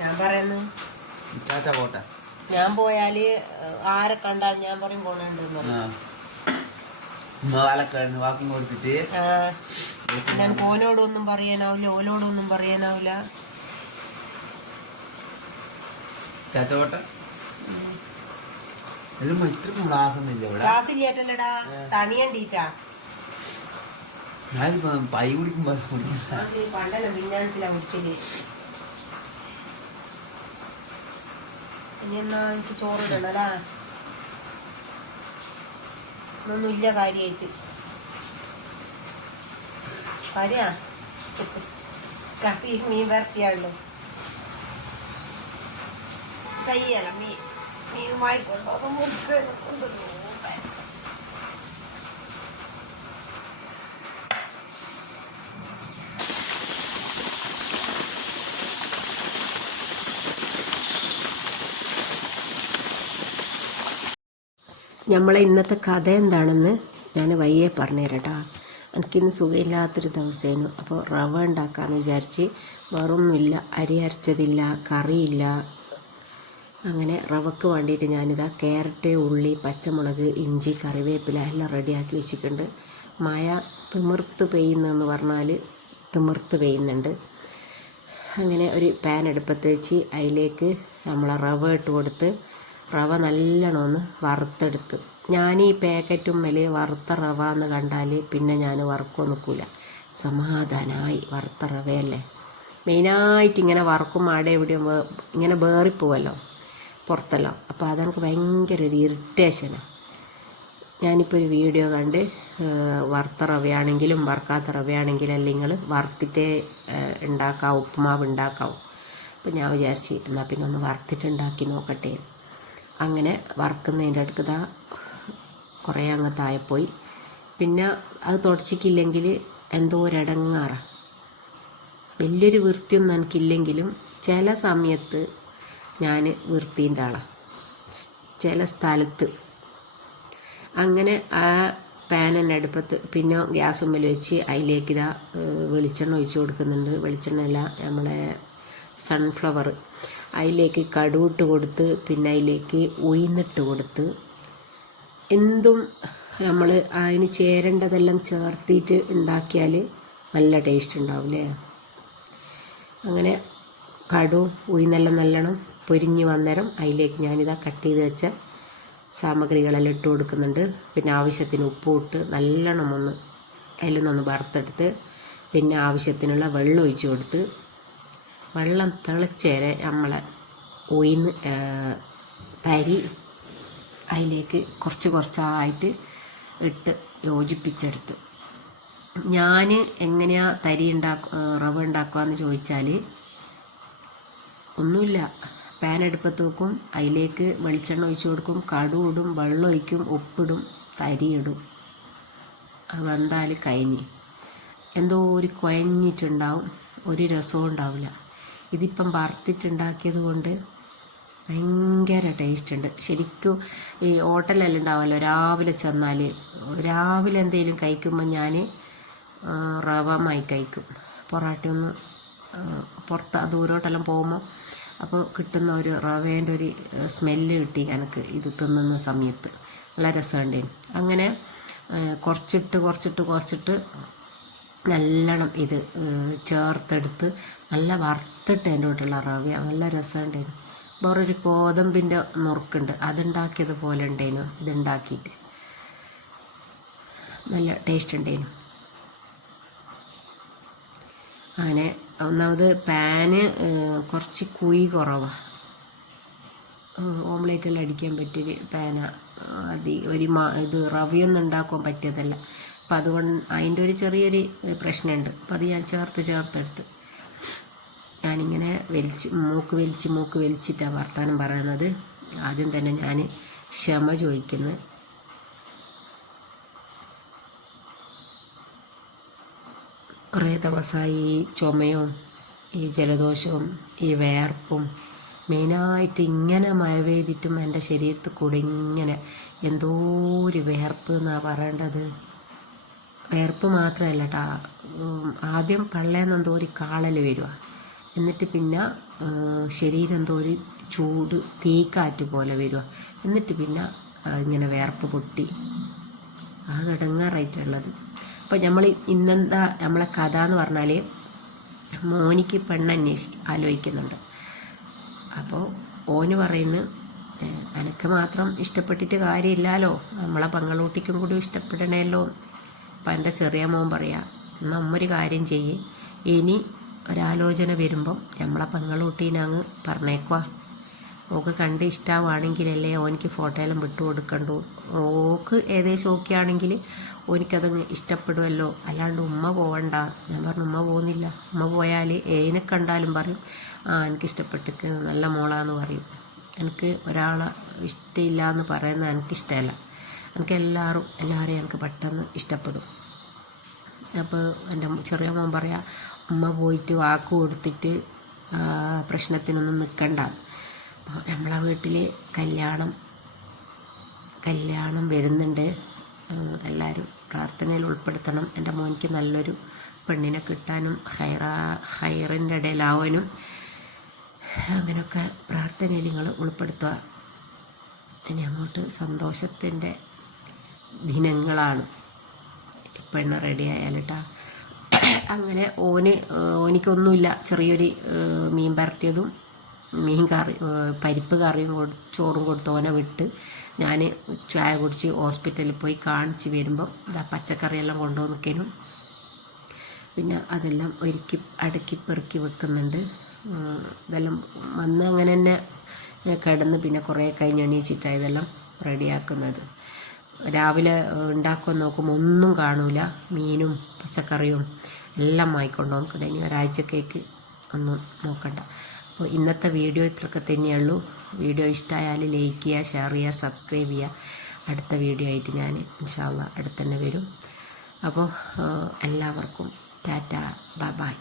ഞാൻ പറയുന്നു ഞാൻ പോയാല് ആരെ കണ്ടാൽ ഞാൻ പറയും പോണുണ്ടെന്ന് ഞാൻ ഓനോടൊന്നും പറയാനാവില്ല ഓലോടൊന്നും പറയാനാവില്ല. ക്ലാസ്സില്ലേറ്റല്ലടാ തണിയണ്ടീറ്റാ പൈ കുടിക്കുമ്പോ പണ്ടല്ല മിന്നാണത്തിലാ കുടിക്കല്. ഇനി എന്നാ എനിക്ക് ചോറിടണടാ ഒന്നുമില്ല കാര്യായിട്ട് കാര്യാ കറി മീൻ വരട്ടിയാണല്ലോ കയ്യല്ല മീൻ വായിക്കൊണ്ടോ അത് മുക്ക് നമ്മളെ ഇന്നത്തെ കഥ എന്താണെന്ന് ഞാൻ വയ്യെ പറഞ്ഞുതരാം. എനിക്കിന്ന് സുഖമില്ലാത്തൊരു ദിവസമായിരുന്നു. അപ്പോൾ റവ ഉണ്ടാക്കാമെന്ന് വിചാരിച്ച് വേറൊന്നുമില്ല, അരി അരച്ചതില്ല, കറിയില്ല. അങ്ങനെ റവക്ക് വേണ്ടിയിട്ട് ഞാനിതാ ക്യാരറ്റ്, ഉള്ളി, പച്ചമുളക്, ഇഞ്ചി, കറിവേപ്പില എല്ലാം റെഡിയാക്കി വെച്ചിട്ടുണ്ട്. മഴ തിമിർത്ത് പെയ്യുന്നതെന്ന് പറഞ്ഞാൽ തിമിർത്ത് പെയ്യുന്നുണ്ട്. അങ്ങനെ ഒരു പാൻ അടുപ്പത്ത് വെച്ച് അതിലേക്ക് നമ്മളെ റവ ഇട്ട് കൊടുത്ത് റവ നല്ലോണം ഒന്ന് വറുത്തെടുത്ത്. ഞാൻ ഈ പാക്കറ്റും മേലെ വറുത്ത റവ എന്ന് കണ്ടാൽ പിന്നെ ഞാൻ വറുക്കാൻ നിൽക്കില്ല. സമാധാനമായി വറുത്ത റവയല്ലേ. മെയിനായിട്ട് ഇങ്ങനെ വറുക്കും ആടെ എവിടെയും ഇങ്ങനെ വേറിപ്പോവല്ലോ പുറത്തെല്ലാം. അപ്പോൾ അതെനിക്ക് ഭയങ്കര ഒരു ഇറിറ്റേഷനാണ്. ഞാനിപ്പോൾ ഒരു വീഡിയോ കണ്ട് വറുത്ത റവയാണെങ്കിലും വറുക്കാത്ത റവയാണെങ്കിലും അല്ലെങ്കിൽ വറുത്തിട്ടേ ഉണ്ടാക്കാം, ഉപ്പുമാവ് ഉണ്ടാക്കാവും. അപ്പോൾ ഞാൻ വിചാരിച്ച് എന്നാൽ പിന്നെ ഒന്ന് വറുത്തിട്ടുണ്ടാക്കി നോക്കട്ടെ. അങ്ങനെ വറുക്കുന്നതിൻ്റെ അടുത്ത് കുറേ അങ്ങ് താഴെപ്പോയി. പിന്നെ അത് തുടച്ചിക്കില്ലെങ്കിൽ എന്തോ ഒരിടങ്ങാറാണ്. വലിയൊരു വൃത്തിയൊന്നും എനിക്കില്ലെങ്കിലും ചില സമയത്ത് ഞാൻ വൃത്തിൻ്റെ ആളാണ് ചില സ്ഥലത്ത്. അങ്ങനെ ആ പാനിൻ്റെ അടുപ്പത്ത് പിന്നെ ഗ്യാസ് മുമ്പിൽ വെച്ച് അതിലേക്ക് വെളിച്ചെണ്ണ ഒഴിച്ച് കൊടുക്കുന്നുണ്ട്. വെളിച്ചെണ്ണയല്ല, നമ്മളെ സൺഫ്ലവർ. അതിലേക്ക് കടുവിട്ട് കൊടുത്ത് പിന്നെ അതിലേക്ക് ഉഴുന്നിട്ട് കൊടുത്ത് എന്തും നമ്മൾ അതിന് ചേരേണ്ടതെല്ലാം ചേർത്തിട്ട് ഉണ്ടാക്കിയാൽ നല്ല ടേസ്റ്റ് ഉണ്ടാവില്ലേ. അങ്ങനെ കടുവും ഉഴുന്നെല്ലാം നല്ലോണം പൊരിഞ്ഞ് വന്നേരം അതിലേക്ക് ഞാനിതാ കട്ട് ചെയ്ത് വെച്ച സാമഗ്രികളെല്ലാം ഇട്ട് കൊടുക്കുന്നുണ്ട്. പിന്നെ ആവശ്യത്തിന് ഉപ്പും ഇട്ട് നല്ലോണം ഒന്ന് അതിൽ നിന്നൊന്ന് വറുത്തെടുത്ത് പിന്നെ ആവശ്യത്തിനുള്ള വെള്ളം ഒഴിച്ച് കൊടുത്ത് വെള്ളം തിളച്ചേരെ നമ്മളെ ഉഴുന്ന് തരി അതിലേക്ക് കുറച്ച് കുറച്ചായിട്ട് ഇട്ട് യോജിപ്പിച്ചെടുത്ത്. ഞാൻ എങ്ങനെയാണ് തരി റവ ഉണ്ടാക്കുകയെന്ന് ചോദിച്ചാൽ ഒന്നുമില്ല, പാൻ അടുപ്പത്ത് വെക്കും, അതിലേക്ക് വെളിച്ചെണ്ണ ഒഴിച്ച് കൊടുക്കും, കടുക് ഇടും, വെള്ളം ഒഴിക്കും, ഉപ്പിടും, തരി ഇടും. അത് വെന്താൽ കഴിഞ്ഞ് എന്തോ ഒരു കുഴഞ്ഞിട്ടുണ്ടാവും, ഒരു രസവും ഉണ്ടാവില്ല. ഇതിപ്പം വറുത്തിട്ടുണ്ടാക്കിയത് കൊണ്ട് ഭയങ്കര ടേസ്റ്റ് ഉണ്ട്. ശരിക്കും ഈ ഹോട്ടലെല്ലാം ഉണ്ടാവുമല്ലോ, രാവിലെ ചെന്നാൽ രാവിലെ എന്തെങ്കിലും കഴിക്കുമ്പോൾ ഞാൻ റവമായി കഴിക്കും. പൊറാട്ടയൊന്നും പുറത്ത് ദൂരോട്ടെല്ലാം പോകുമ്പോൾ അപ്പോൾ കിട്ടുന്ന ഒരു റവേൻ്റെ ഒരു സ്മെല്ല് കിട്ടി എനിക്ക് ഇത് തിന്നുന്ന സമയത്ത്. നല്ല രസമുണ്ട്. അങ്ങനെ കുറച്ചിട്ട് നല്ലോണം ഇത് ചേർത്തെടുത്ത് നല്ല വറുത്തിട്ട് എൻ്റെ വീട്ടിലുള്ള റവ നല്ല രസമുണ്ടായിരുന്നു. വേറൊരു ഗോതമ്പിൻ്റെ നുറുക്കുണ്ട്, അതുണ്ടാക്കിയതുപോലെ ഉണ്ടായിരുന്നു ഇതുണ്ടാക്കിയിട്ട്. നല്ല ടേസ്റ്റ് ഉണ്ടായിരുന്നു. അങ്ങനെ ഒന്നാമത് പാന് കുറച്ച് കുഴി കുറവാണ്, ഓംലേറ്റെല്ലാം അടിക്കാൻ പറ്റിയൊരു പാനാണ്. ഇത് റവയൊന്നും ഉണ്ടാക്കാൻ പറ്റിയതല്ല. അപ്പം അതുകൊണ്ട് അതിൻ്റെ ഒരു ചെറിയൊരു പ്രശ്നമുണ്ട്. അപ്പം അത് ഞാൻ ചേർത്തെടുത്ത് ഞാനിങ്ങനെ മൂക്ക് വലിച്ചിട്ടാണ് വർത്താനം പറയുന്നത്. ആദ്യം തന്നെ ഞാൻ ക്ഷമ ചോദിക്കുന്നത്. കുറേ ദിവസമായി ഈ ചുമയും ഈ ജലദോഷവും ഈ വേർപ്പും മെയിനായിട്ട് ഇങ്ങനെ മഴ പെയ്തിട്ടും എൻ്റെ ശരീരത്തിൽ കൂടെ ഇങ്ങനെ എന്തോ ഒരു വേർപ്പ് എന്നാണ് പറയേണ്ടത്. വിയർപ്പ് മാത്രമല്ല കേട്ടോ, ആദ്യം പള്ളേന്ന് എന്തോ ഒരു കാളൽ വരിക, എന്നിട്ട് പിന്നെ ശരീരം എന്തോ ഒരു ചൂട് തീക്കാറ്റ് പോലെ വരിക, എന്നിട്ട് പിന്നെ ഇങ്ങനെ വിയർപ്പ് പൊട്ടി ആ കിടങ്ങാറായിട്ടുള്ളത്. അപ്പോൾ നമ്മൾ ഇന്നെന്താ നമ്മളെ കഥ എന്ന് പറഞ്ഞാൽ, മോനിക്ക് ആലോചിക്കുന്നുണ്ട്. അപ്പോൾ ഓന് പറയുന്നു, എനിക്ക് മാത്രം ഇഷ്ടപ്പെട്ടിട്ട് കാര്യമില്ലല്ലോ, നമ്മളെ പങ്ങളൂട്ടിക്കും കൂടി ഇഷ്ടപ്പെടണമല്ലോ. അപ്പം എൻ്റെ ചെറിയ മോൻ പറയാ, നമ്മൊരു കാര്യം ചെയ്യേ, ഇനി ഒരാലോചന വരുമ്പം നമ്മളെ പങ്ങളൂട്ടീനെ അങ്ങ് പറഞ്ഞേക്കുക, ഓക്ക് കണ്ട് ഇഷ്ടമാണെങ്കിലല്ലേ ഓനിക്ക് ഫോട്ടോയെല്ലാം വിട്ടു കൊടുക്കണ്ടു, ഓക്ക് ഏകദേശം ഓക്കെ ആണെങ്കിൽ ഓനിക്കതങ്ങ് ഇഷ്ടപ്പെടുമല്ലോ, അല്ലാണ്ട് ഉമ്മ പോവണ്ട. ഞാൻ പറഞ്ഞു ഉമ്മ പോകുന്നില്ല, ഉമ്മ പോയാൽ ഏനെ കണ്ടാലും പറയും എനിക്ക് ഇഷ്ടപ്പെട്ടിക്ക്, നല്ല മോളാന്ന് പറയും. എനിക്ക് ഒരാളെ ഇഷ്ടമില്ല എന്ന് പറയുന്നത് എനിക്കിഷ്ടമല്ല, എനിക്ക് എല്ലാവരെയും എനിക്ക് പെട്ടെന്ന് ഇഷ്ടപ്പെടും. അപ്പോൾ എൻ്റെ ചെറിയ മോൻ പറയാം, ഉമ്മ പോയിട്ട് വാക്ക് കൊടുത്തിട്ട് പ്രശ്നത്തിനൊന്നും നിൽക്കണ്ട. അപ്പോൾ നമ്മളെ വീട്ടിൽ കല്യാണം വരുന്നുണ്ട്, എല്ലാവരും പ്രാർത്ഥനയിൽ ഉൾപ്പെടുത്തണം. എൻ്റെ മോനിക്ക് നല്ലൊരു പെണ്ണിനെ കിട്ടാനും ഹൈറിൻ്റെ ഇടയിലാവാനും അങ്ങനെയൊക്കെ പ്രാർത്ഥനയിൽ നിങ്ങൾ ഉൾപ്പെടുത്തുക. ഇനി അങ്ങോട്ട് സന്തോഷത്തിൻ്റെ ദിനങ്ങളാണ്. പെണ്ണ് റെഡിയായാൽ കേട്ടോ. അങ്ങനെ ഓനിക്കൊന്നുമില്ല, ചെറിയൊരു മീൻ പരട്ടിയതും പരിപ്പ് കറിയും ചോറും കൊടുത്ത് ഓനെ വിട്ട് ഞാൻ ചായ കുടിച്ച് ഹോസ്പിറ്റലിൽ പോയി കാണിച്ച് വരുമ്പം പച്ചക്കറിയെല്ലാം കൊണ്ടുവന്നിക്കാനും പിന്നെ അതെല്ലാം അടുക്കി പെറുക്കി വെക്കുന്നുണ്ട്. ഇതെല്ലാം വന്ന് അങ്ങനെ തന്നെ കിടന്ന് പിന്നെ കുറേ കഴിഞ്ഞ് എണീച്ചിട്ടാണ് ഇതെല്ലാം റെഡിയാക്കുന്നത്. രാവിലെ ഉണ്ടാക്കുമെന്ന് നോക്കുമ്പോൾ ഒന്നും കാണൂല, മീനും പച്ചക്കറിയും എല്ലാം വാങ്ങിക്കൊണ്ട് നോക്കണ്ട. ഇനി ഒരാഴ്ചക്കേക്ക് ഒന്നും നോക്കണ്ട. അപ്പോൾ ഇന്നത്തെ വീഡിയോ ഇത്രയൊക്കെ തന്നെയുള്ളൂ. വീഡിയോ ഇഷ്ടമായാൽ ലൈക്ക് ചെയ്യുക, ഷെയർ ചെയ്യുക, സബ്സ്ക്രൈബ് ചെയ്യുക. അടുത്ത വീഡിയോ ആയിട്ട് ഞാൻ ഇൻഷാ അല്ലാഹ് അടുത്ത് തന്നെ വരും. അപ്പോൾ എല്ലാവർക്കും ടാറ്റ, ബൈ ബൈ.